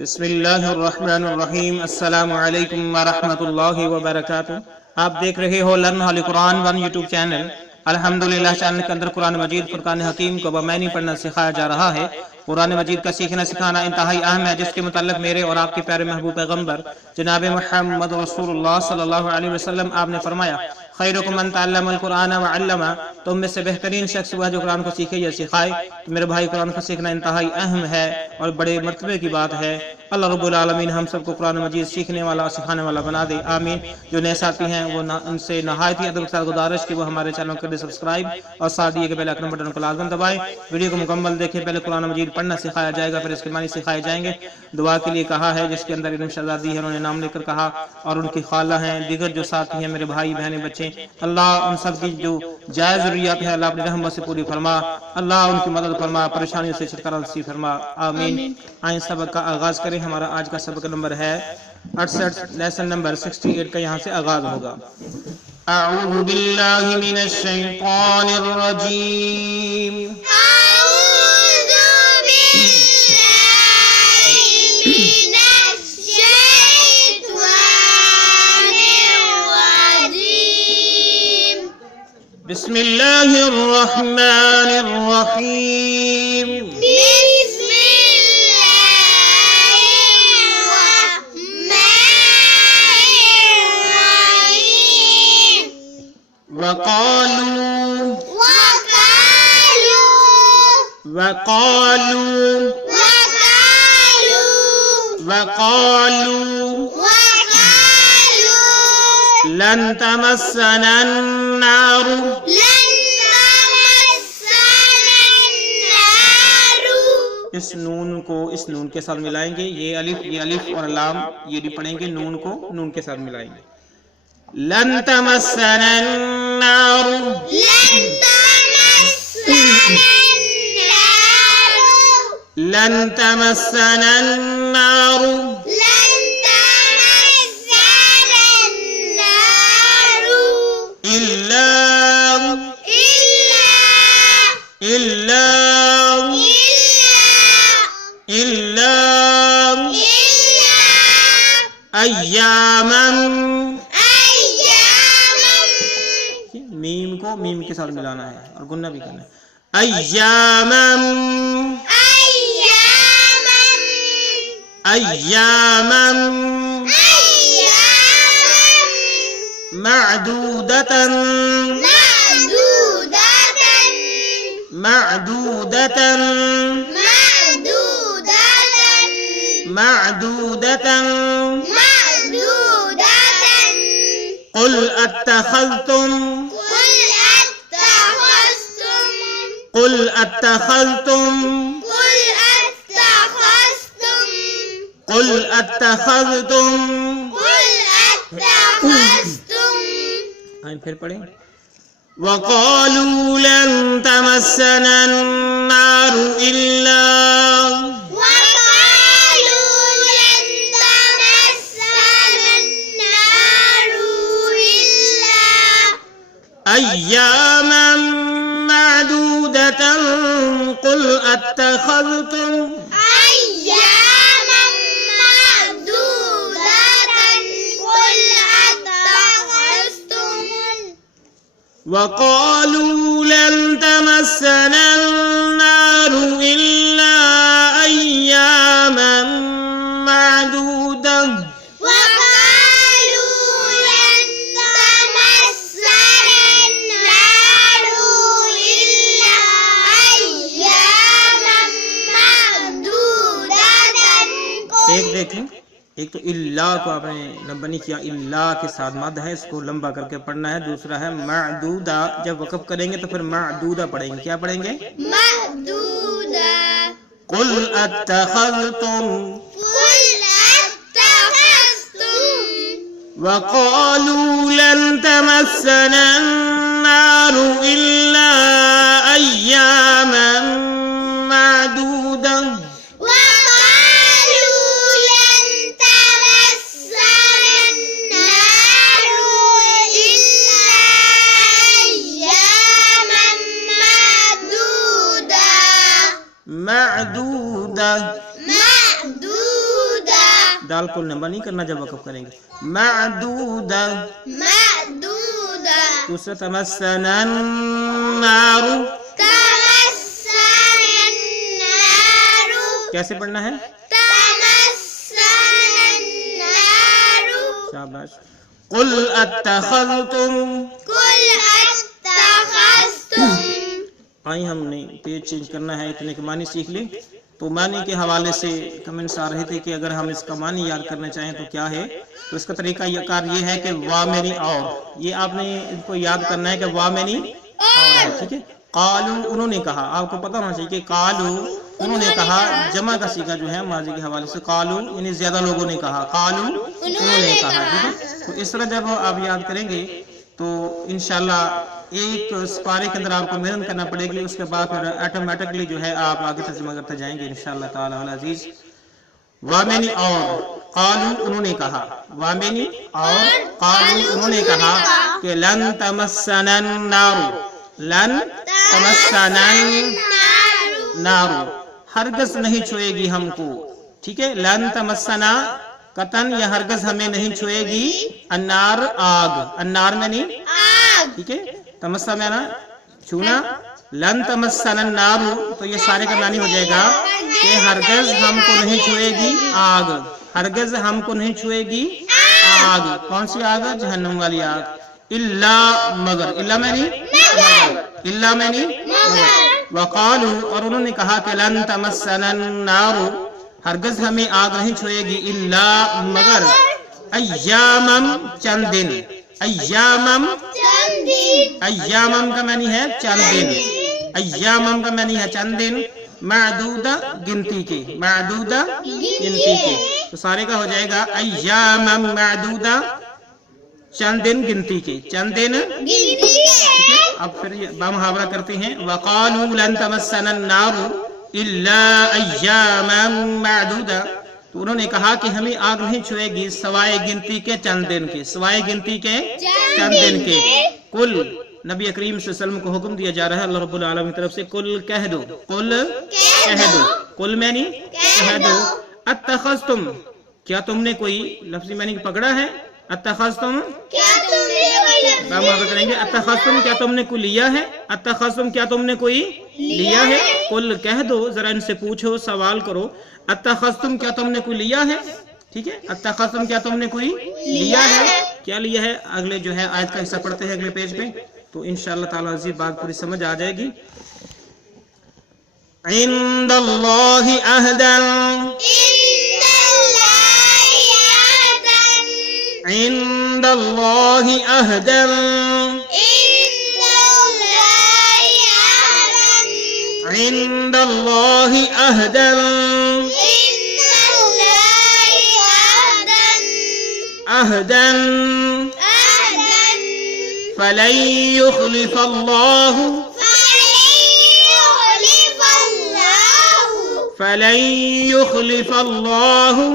बिस्मिल्लाहिर्रहमानिर्रहीम। अस्सलामु अलैकुम वरहमतुल्लाहि वबरकातुहू। आप देख रहे हो learn Holi Quran one YouTube channel. अल्हम्दुलिल्लाह चैनल के अंदर कुरान मजीद फुरकान हकीम को बमैनी पढ़ना सिखाया जा रहा है। कुरान मजीद का सीखना सिखाना इंतहाई अहम है, जिसके मुताल्लिक मेरे और आपके प्यारे महबूब पैगम्बर जनाब मुहम्मद रसूलुल्लाह सल्लल्लाहु अलैहि वसल्लम आपने फरमाया, खैरुकुम मन तअल्लमल कुरान व अल्लमा, तुम में से बेहतरीन शख्स वह जो कुरान को सीखे या सिखाए। तो मेरे भाई, कुरान को सीखना इंतहाई अहम है और बड़े मर्तबे की बात है। अल्लाह रब्बुल आलमीन हम सबको कुरान मजीद सीखने वाला और सिखाने वाला बना दे, आमीन। जो नए साथी हैं वो उनसे नहायत ही अदब के साथ गुजारिश कि वो हमारे चैनल को सब्सक्राइब और साथ दिए गए बेल आइकन बटन को लाजम दबाएं। वीडियो को मुकम्मल देखें। पहले कुरान मजीद पढ़ना सिखाया जाएगा, फिर इसके मानी सिखाए जाएंगे। दुआ के लिए कहा है, जिसके अंदर इल्म शहजादी है, उन्होंने नाम लेकर कहा, और उनकी खाला हैं, दीगर जो साथी हैं, मेरे भाई बहने बच्चे, अल्लाह उन सब की जो जायज़ ज़रूरियात है अल्लाह अपनी रहमत से पूरी फरमा। अल्लाह उनकी मदद फरमा, परेशानियों से छुटकारा नसीब फरमा, आमीन। आइए सबक का आगाज करें। हमारा आज का सबक नंबर है 68, लेसन नंबर 68 का यहाँ से आगाज होगा। अऊज़ु बिल्लाहि मिनश शैतानिर रजीम। बिस्मिल्लाहिर रहमानिर रहीम। वक़ालू लन तमस्सना अन्नारु, इस नून के साथ मिलाएंगे। ये अलिफ और लाम ये भी पढ़ेंगे। नून को नून के साथ मिलाएंगे। लन तमस्सना अन्नारु, लन तमस्सना अन्नारु इल्ला अय्यामन, मीम को मीम के साथ मिलाना है और गुन्ना भी करना है। अय्यामन मअदूदतन कुल अत्तखज़्तुम फिर पढ़ें। वक़ालू लन तमस्सना अन्नारु इल्ला अय्यामन मअदूदतन कुल अत्तखज़्तुम वक़ालू लन तमस्सना अन्नारु इल्ला अय्यामन मअदूदा, एक देखें। एक तो इल्ला को आपने लंबा नहीं किया, इल्ला के साथ मद है, इसको लंबा करके पढ़ना है। दूसरा है मअदूदा, जब वक़फ़ करेंगे तो फिर मअदूदा पढ़ेंगे। क्या पढ़ेंगे? मअदूदा। कुल अत्तखज़्तुम वक़ालू लन तमस्सना अन्नारु इल्ला अय्यामन मअदूदा, मअदूदा दाल को लंबा नहीं करना जब वक़फ़ करेंगे। मअदूदा, दूसरा तमस्सनन नारु, कैसे पढ़ना है? शाबाश। कुल अत्तखज़्तुम, आई हमने पेज चेंज करना है, इतने के मानी सीख ले। तो मानी के हवाले से कमेंट्स आ रहे थे कि अगर हम इसका मानी याद करना चाहें तो क्या है, तो इसका तरीका ये है कि वा मैनी और, ये आपने इनको याद करना है कि वा मैनी और है, ठीक है। कालू, उन्होंने कहा, आपको पता होना चाहिए कि कालू उन्होंने कहा, जमा का सीखा जो है माजी के हवाले से, कालू यानी ज्यादा लोगों ने कहा, कालू उन्होंने कहा, ठीक है। तो इस तरह जब आप याद करेंगे तो इंशाल्लाह एक पारे के अंदर आपको मेहनत करना पड़ेगी, उसके बाद फिर ऑटोमेटिकली जो है आप आगे तर्जुमा करते जाएंगे इंशाल्लाह ताला अल अजीज। वामेनी और, कालू उन्होंने कहा, वामेनी और कालू उन्होंने कहा कि लन तमस्सनन नारु, लन तमस्सनन नारु, हरगज नहीं छुएगी हमको, ठीक है। लन तमस्सना कतन या हरगज हमें नहीं छुएगी, अन्नार आग, अन्नार में नहीं, ठीक है। तमस्सा में ना छूना, लन तमस्सनन नारु, तो ये सारे का मानी हो जाएगा कि हरगज हमको नहीं छुएगी आग, हरगज हमको नहीं छुएगी आग। कौन सी आग? जहन्नम वाली आग। इल्ला मगर, इल्ला में नहीं, इल्ला में नहीं मगर। वकालू, और उन्होंने कहा कि लन तमस्सनन नारु, हरगज हमें आग नहीं छुएगी, इल्ला मगर अय्यामम चंद दिन, अय्यामम, अय्यामम का मानी है चंद दिन, अय्यामम का मानी है चंद दिन, मादूदा गिनती के, मादूदा गिनती के, तो सारे का हो जाएगा अय्यामम मादूदा, चंद दिन गिनती के, चंद दिन गिनती के। अब फिर बामुहावरा करते हैं, वकालू लन तमस्सनन नारु इल्ला अय्यामम मादूदा, तो उन्होंने कहा कि हमें आग नहीं छुएगी सवाए गिनती के चंद दिन के, सवाए गिनती के चंद दिन के। कुल, नबी करीम सल्लल्लाहु अलैहि वसल्लम को हुक्म दिया जा रहा है अल्लाह रब्बुल आलमीन की तरफ से, कुल कह दो, कुल कह दो, कुल मैनी कह दो, अत्तखज़्तुम, क्या तुमने कोई लफ्ज़ी मैनी पकड़ा है, अत्तखज़्तुम करेंगे, अत्तखज़्तुम क्या तुमने कोई लिया है, अत्तखज़्तुम क्या तुमने कोई लिया है। कुल कह दो, जरा इनसे पूछो, सवाल करो, अत्तखज़्तुम क्या तुमने कोई लिया है, ठीक है। अत्तखज़्तुम क्या तुमने कोई लिया है, क्या लिया है। अगले जो है आयत का हिस्सा पढ़ते हैं अगले पेज पे, तो इंशाअल्लाह ताला अज़ीज़ बात पूरी समझ आ जाएगी। इंदल्लाहि अहदन, इंदल्लाहि अहदन, इंदल्लाहि अहदन, अहदन फलन युखलिफल्लाहु, फलन युखलिफल्लाहु,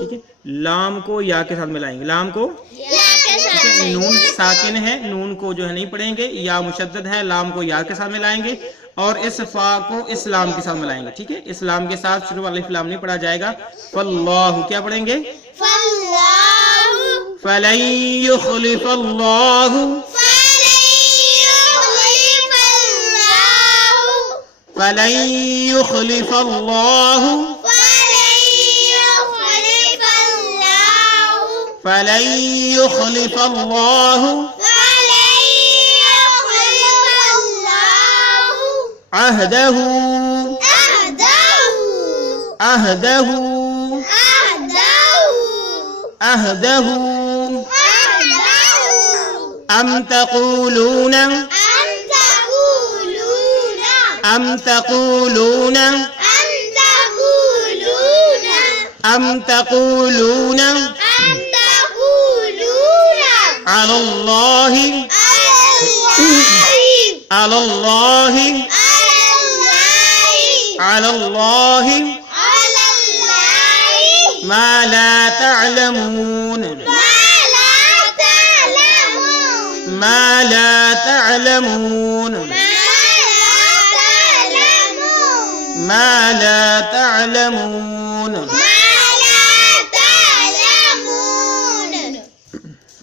ठीक है। लाम को या के साथ मिलाएंगे, लाम को, नून साकिन है, नून को जो है नहीं पढ़ेंगे, या मुशद्दद है, लाम को या के साथ मिलाएंगे, और इस फा को इस्लाम के साथ मिलाएंगे, ठीक है। इस्लाम के साथ शुरू वाला इस्लाम नहीं पढ़ा जाएगा। फल्लाहु क्या पढ़ेंगे, फलन युखलिफल्लाहु, फलन युखलिफल्लाहु, फलन युखलिफल्लाहु अहदहु, अहदहु, अहदहु, अम तक़ूलून, अम तक़ूलून, अम तक़ूलून अलल्लाहि, अलल्लाहि, अलल्लाहि मा ला तअलमून, मा ला तअलमून, मा ला तअलमून।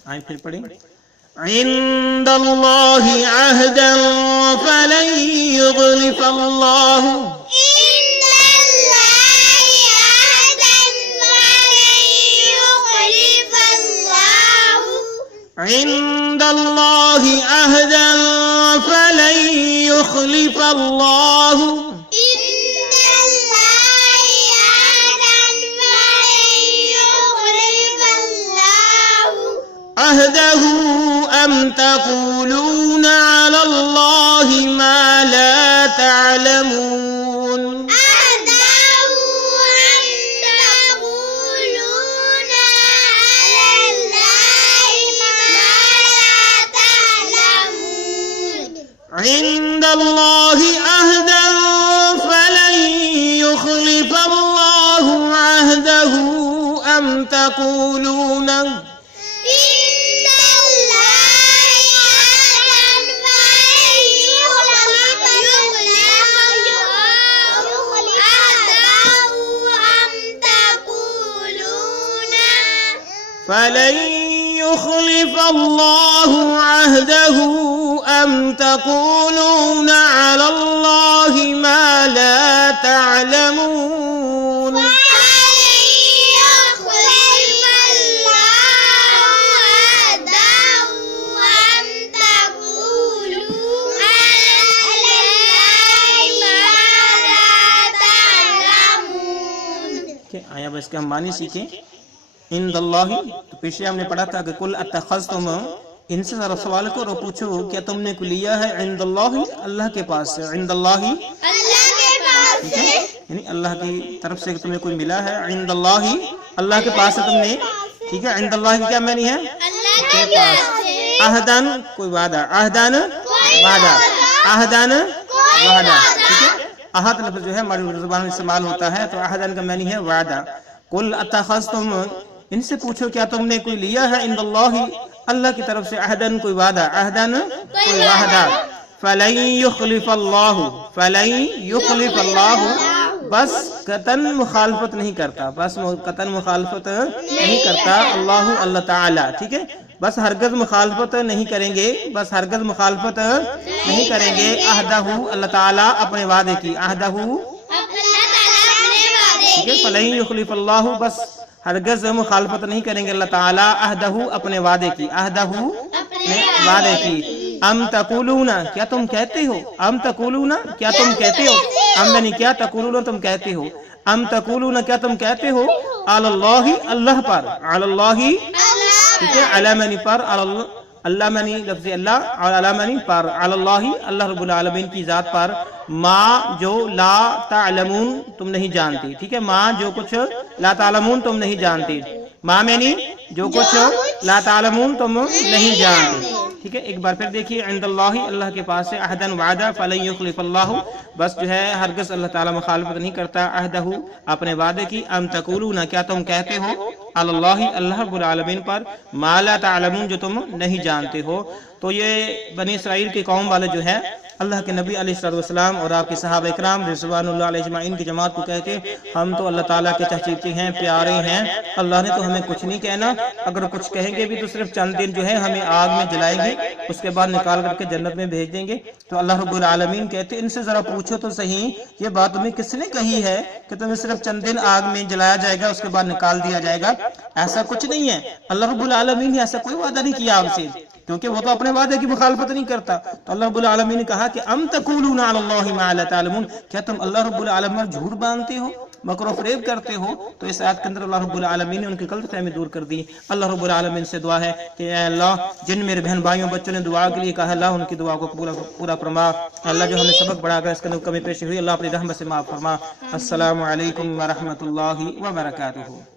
आए फिर पढ़ें। इंदल्लाहि अहदन फलन युखलिफल्लाहु। इंदल्लाहि अहदन फलन युखलिफल्लाहु। अहदहु अम तक़ूलून अलल्लाहि मा ला तअलमून। इंदल्लाहि अहदन फलन युखलिफल्लाहु अहदहु अम तक़ूलून। फलन युखलिफल्लाहु अहदहु अम तक़ूलून अलल्लाहि मा ला तअलमून। आया बस का मानी सीखें। इंदल्लाहि, तो पीछे हमने पढ़ा था कि कुल अत्तखज़्तुम, इनसे जरा सवाल करो, पूछो क्या तुमने को लिया है इंदल्लाहि, अल्लाह के पास से। इंदल्लाहि ठीक है, यानी अल्लाह की तरफ से तुम्हें कोई मिला है। इंदल्लाहि अल्लाह के पास से तुमने, ठीक है। इंदल्लाहि क्या मानी है? के पास। अहदन कोई वादा, अहदन वादा, अहदन वादा, ठीक है। अहद लफ्ज़ जो है हमारी ज़ुबान में इस्तेमाल होता है, तो अहदन का मानी है वादा। कुल अत्तखज़्तुम, इनसे पूछो क्या तुमने कोई लिया है इंदल्लाहि, अल्लाह की तरफ से अहदन कोई वादा, अहदन कोई वादा। फलन युखलिफल्लाहु, फलन युखलिफल्लाहु, बस कतन मुखालफत नहीं करता, बस कतन मुखालफत नहीं करता अल्लाह अल्लाह ताला, ठीक है। बस हरगज मुखालफत नहीं करेंगे, बस हरगज मुखालफत नहीं करेंगे। अहदहु अल्लाह ताला अपने वादे की, अहदहु ठीक है। फलन युखलिफल्लाहु, बस हरगज मुखालफत नहीं करेंगे अल्लाह ताला अहदहु अपने वादे की, अहदहु अपने वादे की। अम तक़ूलूना, क्या तुम कहते हो, अम तक़ूलूना क्या तुम कहते हो, अम यानी क्या, तक़ूलूना तुम कहते हो, अम तक़ूलूना क्या तुम कहते हो, अलल्लाहि अल्लाह पर, अलल्लाहि ठीक है, अला मनी पर, अल्लाह मनी लफ्ज़ अल्लाह और अला मनी पर, अलल्लाहि अल्लाह रब्बुल आलमीन की जात पर, माँ जो ला तालमून तुम नहीं जानती, ठीक है। माँ जो कुछ ला तालमून तुम नहीं जानती, माँ मैनी जो कुछ ला तालमून तुम नहीं जानते, ठीक है। एक बार फिर देखिए, इंदल्लाहि अल्लाह के पास से, अहदन वादा, फलन युखलिफल्लाहु, बस जो है हरगिज़ अल्लाह ताला मुखालफत नहीं करता, अहदहु अपने वादे की। अम तक़ूलूना क्या तुम कहते हो, अलल्लाहि अल्लाह रब्बुल आलमीन पर, मा ला तालमून जो तुम नहीं जानते हो। तो ये बनी इस्राइल की कौम वाले जो है अल्लाह के नबी अलैहिस्सलाम और आपके सहाबा इकराम रिज़वानुल्लाह अलैहिम इनकी जमात को कहते, हम तो अल्लाह ताला के चहेते हैं, प्यारे हैं, अल्लाह ने तो हमें कुछ नहीं कहना, अगर कुछ कहेंगे भी तो सिर्फ चंद दिन जो है हमें आग में जलाएंगे, उसके बाद निकाल करके जन्नत में भेज देंगे। तो अल्लाह रब्बुल आलमीन कहते, इनसे जरा पूछो तो सही, ये बात तुम्हें किसने कही है कि तुम्हें सिर्फ चंद दिन आग में जलाया जाएगा, उसके बाद निकाल दिया जाएगा? ऐसा कुछ नहीं है, अल्लाह रब्बुल आलमीन ने ऐसा कोई वादा नहीं किया आपसे, क्योंकि वो तो अपने वादे की मुखालफत नहीं करता। तो अल्लाह रब्बुल आलमीन ने कहा कि अम तक़ूलूना अलल्लाहि मा ला तालमून, क्या तुम अल्लाह रब्बुल आलमीन पर झूठ बांधते हो, मकर फरेब करते हो। तो इस आयत के अंदर अल्लाह रब्बुल आलमीन ने उनकी गलतफहमी दूर कर दी। अल्लाह रब्बुल आलमीन से दुआ है कि अल्लाह जिन मेरे बहन भाइयों बच्चों ने दुआ के लिए कहा, अल्लाह उनकी दुआ को पूरा फरमा। अल्लाह जो हमने सबक बढ़ा कर इसके अंदर कमी पेशी हुई, अल्लाह अपनी रहमत से माफ फरमा। अस्सलामु अलैकुम व रहमतुल्लाहि व बरकातुहू।